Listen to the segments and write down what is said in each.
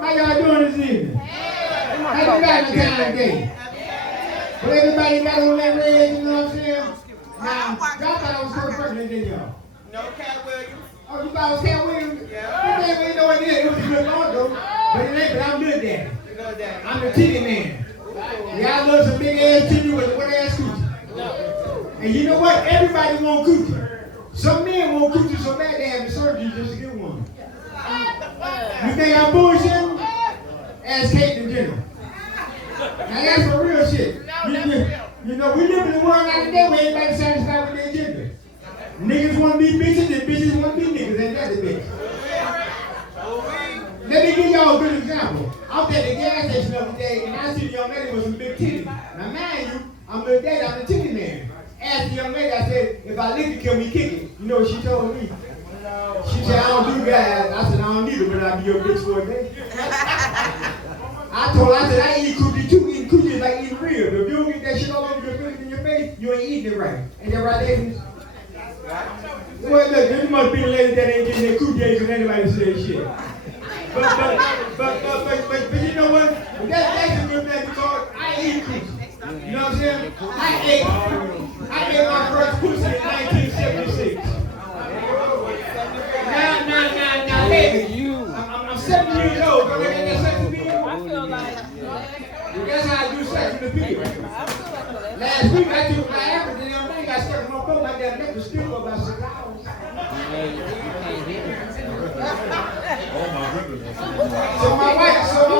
How y'all doing this evening? Happy Valentine Day. But everybody got on that red, you know what I'm saying? Now, y'all thought I was Kurt Franklin, didn't y'all? No, Cat Williams. Oh, you thought I was Cat Williams? Yeah. You think we know what it is? It was a good Lord, though. But it ain't, but I'm good daddy. I'm the titty man. Y'all love some big ass titty with a wet ass coochie. And you know what? Everybody want coochie. Some men want coochie so bad they have the surgery just to get one. You think I'm bullshitting? Ask Kate and Jenna. Now that's for real shit. You know, we live in a world out there where everybody satisfied with their gender. Niggas want to be bitches and bitches want to be niggas. And that's the bitch. Let me give y'all a good example. I was at the gas station the other day and I see the young lady with some big titties. Now mind you, I'm the daddy, I'm the titty man. Asked the young lady, I said, if I lick it, can we kick it? You know what she told me? She said, I don't do guys. I said, I don't need it, but I'll be your bitch for a day. I told her, I said, I eat coochie too. Eating coochie is like eating real. But if you don't get that shit all over your face in your face, you ain't eating it right. Ain't that right, ladies? Well, look, this must be the lady that ain't getting their coochie because anybody says shit. But you know what? That's a good thing because I eat coochie. You know what I'm saying? I ate my first pussy in 1976. Now, baby, I'm 7 years old. Don't I get sex appeal? I feel like That's how I do sex appeal. Last week I took my average and everything got stuck in my throat. My damn neck was still for about 6 hours. So my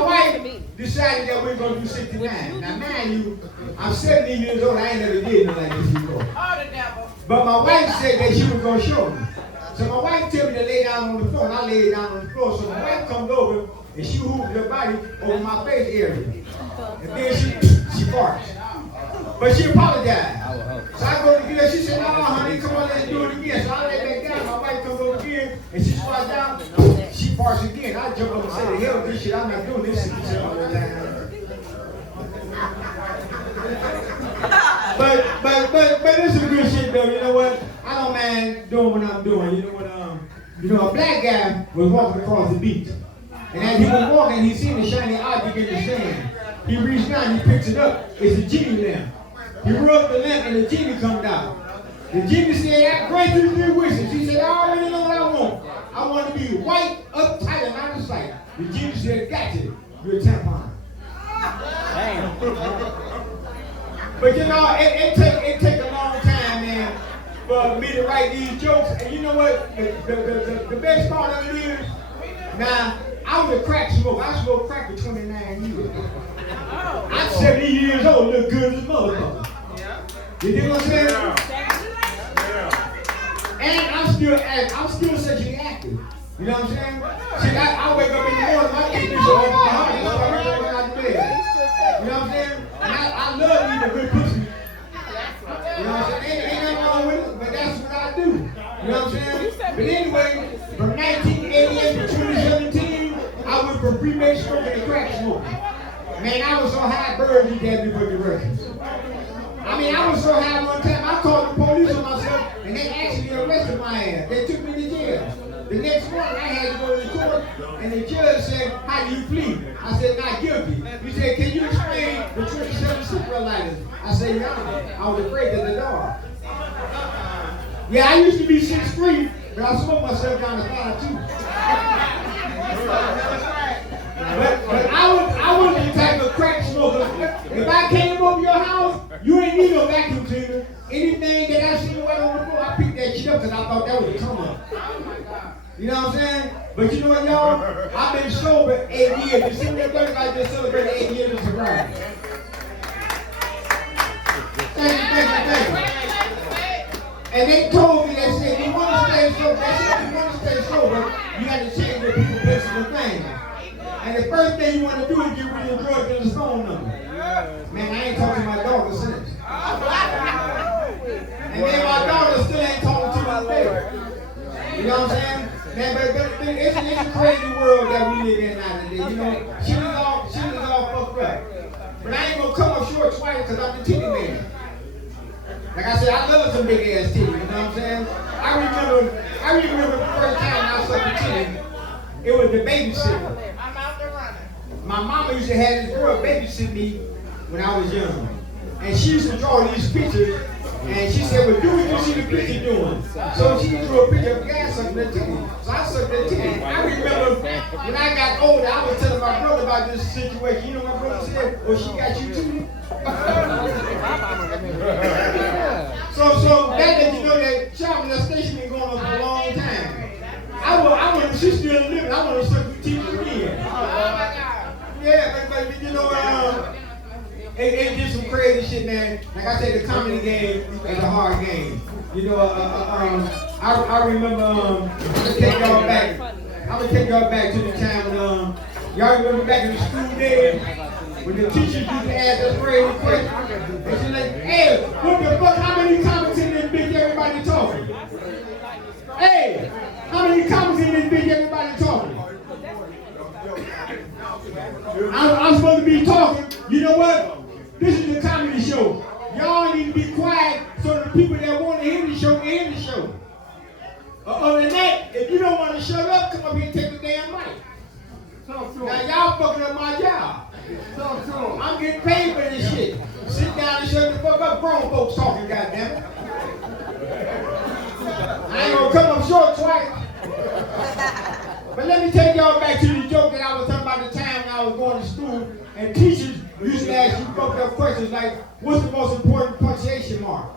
wife decided that we're gonna do 69. Now mind you, I'm 70 years old. I ain't never did nothing like this before. But my wife said that she was gonna show me. So my wife told me to lay down on the floor, and I laid down on the floor. So my wife comes over and she hooves her body over my face area. And then she farts. But she apologized. So I go to get her. She said, no, honey, come on, let's do it again. So I lay back down. My wife comes over again, and she squats down. She farts again. I jump up and say, the hell with this shit. I'm not doing this shit all the time. But this is good shit though. You know what? I don't mind doing what I'm doing. You know what? A black guy was walking across the beach, and as he was walking, he seen a shiny object in the sand. He reached down, he picks it up. It's a genie lamp. He rubbed the lamp, and the genie comes out. The genie said, "Grant you 3 wishes." He said, "I already know what I want. I want to be white, uptight, and out of sight." The genie said, "Gotcha. You're a tampon." But you know, it take a long time, man, for me to write these jokes. And you know what? The best part of it is, now, I was a crack smoker. I smoked crack for 29 years. I'm 70 years old, look good as a motherfucker. You dig what I'm saying? And I'm still sexually active. You know what I'm saying? See, I wake up in the morning, my dick is on my heart. That's why I wake up out of bed. You know what I'm saying? And I love eating a good pussy. You know what I'm saying? Ain't nothing wrong with it, but that's what I do. You know what I'm saying? But anyway, from 1988 to 2017, I went from pre-med smoking to crack smoking. Man, I was so high, birds you damn near directions. I mean, I was so high one time, I called the police on myself, and they actually arrested my ass. They took me to jail. The next morning, I had to go to the court, and the judge said, "How do you plead?" I said, "Not guilty." He said, "Can you explain the 27 cigarette lighters?" I said, "Your Honor, I was afraid of the dog." Yeah, I used to be 6'3", but I smoked myself down to 5'2". But I was the type of crack smoker. If I came over your house, you ain't need no vacuum cleaner. Anything that I see right on the floor, I picked that shit up because I thought that was a come up. You know what I'm saying? But you know what, y'all? I've been sober 8 years. December 30th, I just celebrated 8 years of sobriety. Thank you. And they told me, they said, you want to stay sober, you got to change the people, places, and things. And the first thing you want to do is get rid of the drugs and his phone number. Man, I ain't talking to my daughter since. And then my daughter still ain't talking to my baby. You know what I'm saying? Man, but it's a crazy world that we live in nowadays. You know, she was all fucked up. But I ain't gonna come up short twice because I'm the titty man. Like I said, I love some big ass titty. You know what I'm saying? I remember the first time I saw the titty. It was the babysitter. my mama used to have this girl babysit me when I was young. And she used to draw these pictures. And she said, well, do what you see the picture doing. So she drew a picture of a guy sucking her titty. So I sucked her titty. I remember when I got older, I was telling my brother about this situation. You know what my brother said? Well, she got you too. So that let you know that child molestation been going on for a long time. I want she's still living. I want to suck your teeth again. Yeah, but you know, it did some crazy shit, man. Like I said, the comedy game is a hard game. You know, I remember, I'm gonna take y'all back to the time when, y'all remember back in the school days when the teachers used to ask us crazy questions. They said like, hey, what the fuck, how many comments in this bitch everybody talking? Hey, how many comments in this bitch everybody talking? I'm supposed to be talking. You know what? This is a comedy show. Y'all need to be quiet so the people that want to hear the show can hear the show. Other than that, if you don't want to shut up, come up here and take the damn mic. Now y'all fucking up my job. I'm getting paid for this shit. Sit down and shut the fuck up. Grown folks talking, goddammit. I ain't gonna come up short twice. But let me take y'all back to the joke that I was talking about the time when I was going to school and teachers used to ask you fucked up questions like, what's the most important punctuation mark?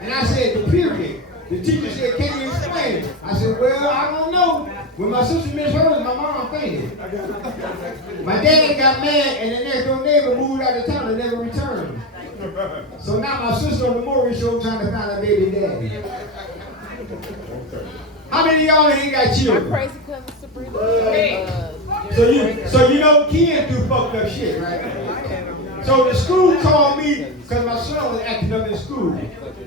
And I said, the period. The teacher said, can you explain it? I said, well, I don't know. When my sister missed hers, my mom fainted. My dad got mad and the next door neighbor moved out of town and never returned. So now my sister on the morning show trying to find her baby daddy. How many of y'all ain't got children? My crazy cousin Sabrina. So you know kids do fucked up shit, right? So the school called me because my son was acting up in school.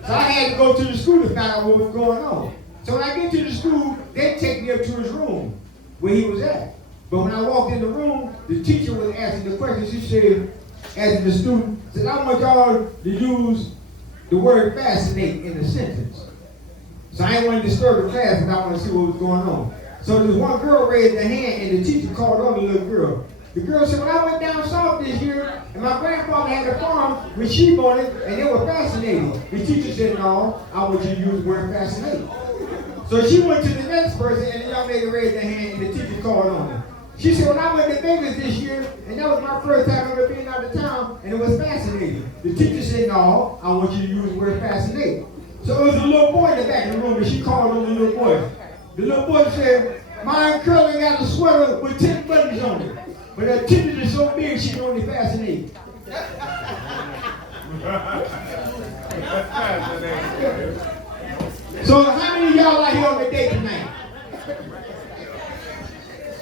So I had to go to the school to find out what was going on. So when I get to the school, they take me up to his room where he was at. But when I walked in the room, the teacher was asking the question. She said, asking the student, said, I want y'all to use the word fascinate in the sentence. So I didn't want to disturb the class, but I want to see what was going on. So this one girl raised her hand, and the teacher called on the little girl. The girl said, when I went down south this year, and my grandfather had a farm with sheep on it, and they were fascinating. The teacher said, no, I want you to use the word fascinating. So she went to the next person, and the young lady raised her hand, and the teacher called on her. She said, when I went to Vegas this year, and that was my first time ever being out of town, and it was fascinating. The teacher said, no, I want you to use the word fascinating. So it was a little boy in the back of the room, and she called on the little boy. The little boy said, my Curly got a sweater with 10 buttons on it. But her titties are so big, she can only fascinate. So how many of y'all out here on the date tonight?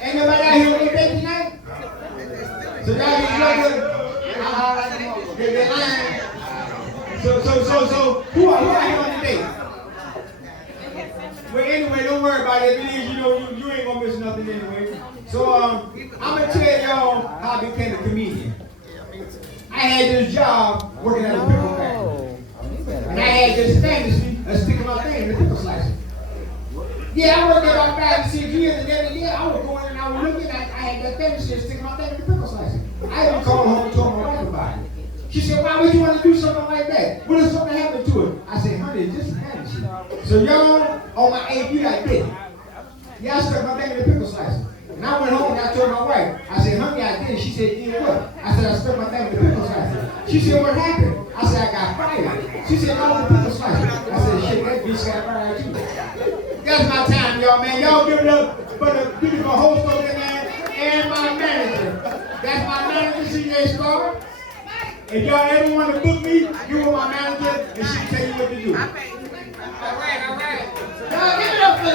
Ain't nobody out here on the date tonight? So y'all they're lying. So who are here on the date? Well, anyway, don't worry about it. If it is, you know, you ain't gonna miss nothing anyway. So I'm gonna tell y'all how I became a comedian. I had this job working at a pickle factory, and I had this fantasy of sticking my thing in the pickle slicer. Yeah, I worked there about 5 to 6 years, and every year I was going and I was looking. I had that fantasy of sticking my thing in the pickle slicer. I even called home and told my wife about it. She said, why would you want to do something like that? What if something happened to it? I said, honey, it's just a fantasy. So y'all, on my AP, I did it. Yeah, I stuck my thing in the pickle slicer. And I went home and I told my wife, I said, honey, I did it. She said, you know what? I said, I stuck my thing in the pickle slicer. She said, what happened? I said, I got fired. She said, no, the pickle slicer. I said, shit, that bitch got fired too. That's my time, y'all, man. Y'all give it up for the beautiful host over there, man, and my manager. That's my manager, CJ Star. If y'all ever want to book me, you are my manager, and she can tell you what to do. All right. Y'all give it up for